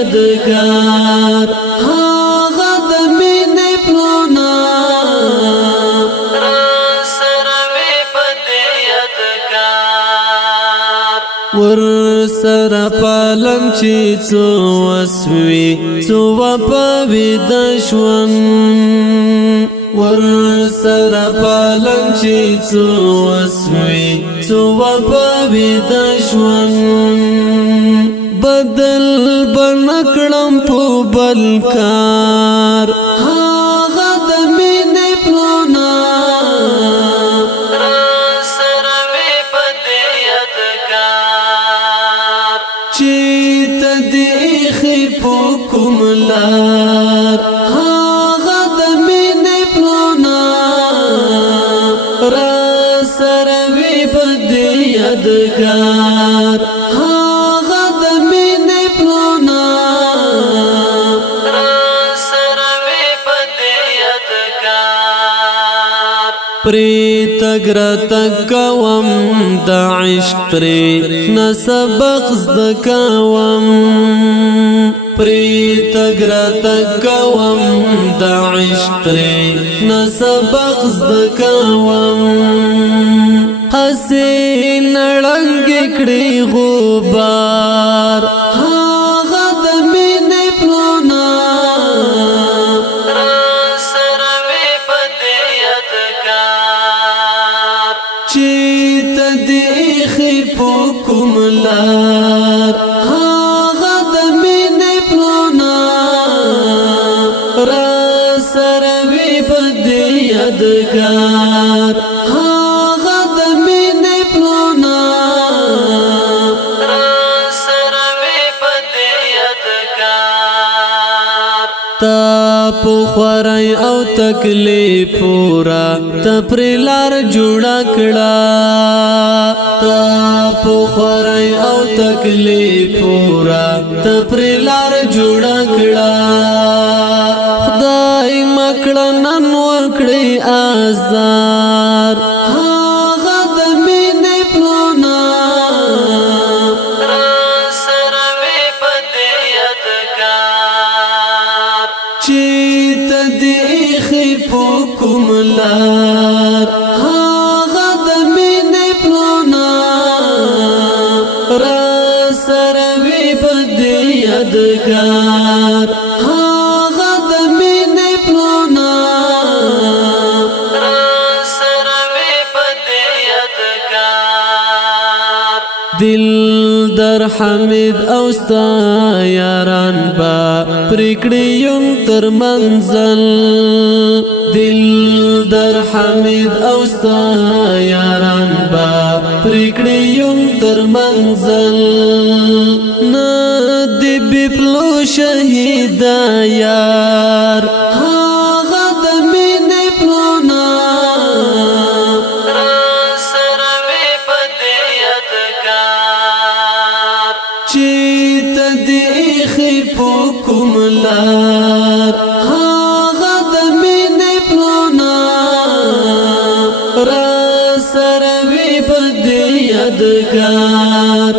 یادگار هاغه د مینې پلونه را سره وي په دې یادگار ور سره پالم چې څو وسوي څو په ویده ژوند ور سره پالم چې څو وسوي څو په ویده ژوند بدل بنکړم په بل کار هاغه د مینې پلونه را سره وي په دې یادگار چې ته دې ایښې په کوم لار هاغه د مینې پلونه را سره وي په دې یادگار پری تگرا تکوم د عشق پری نسبق زدکوم پری تگرا تکوم د عشق پری نسبق زدکوم حسین نړنګ کړي غبار هاغه د مینې پلونه چې ته دې ایښې په کوم لار هاغه د مینې پلونه را سره وي په دې یادگار هاغه د مینې پلونه را سره وي په دې یادگار تا په خوارۍ او تکلیف پورا ته پرې لار جوړه کړه تا په خوارۍ او تکلیف پورا ته پرې لار جوړه کړه خدای مکړه نن وکړي آزار هاغه د مینې پلونه را سره وي په دې یادگار چې ته دې ایښې په کوم لار هاغه د مینې پلونه را سره وي په دې یادگار هاغه د مینې پلونه را سره وي په دې یادگار دل در حمید او ستا یاران با پریکړی یم تر منزل دل در حمید او ستا یاران با پریکړی یم تر منزل نه دی بپلو شهید یار هاغه د مینې پلونه را سره وي په دې یادگار چې ته دې ایښې په کوم لار هاغه د مینې پلونه را سره وي په دې یادگار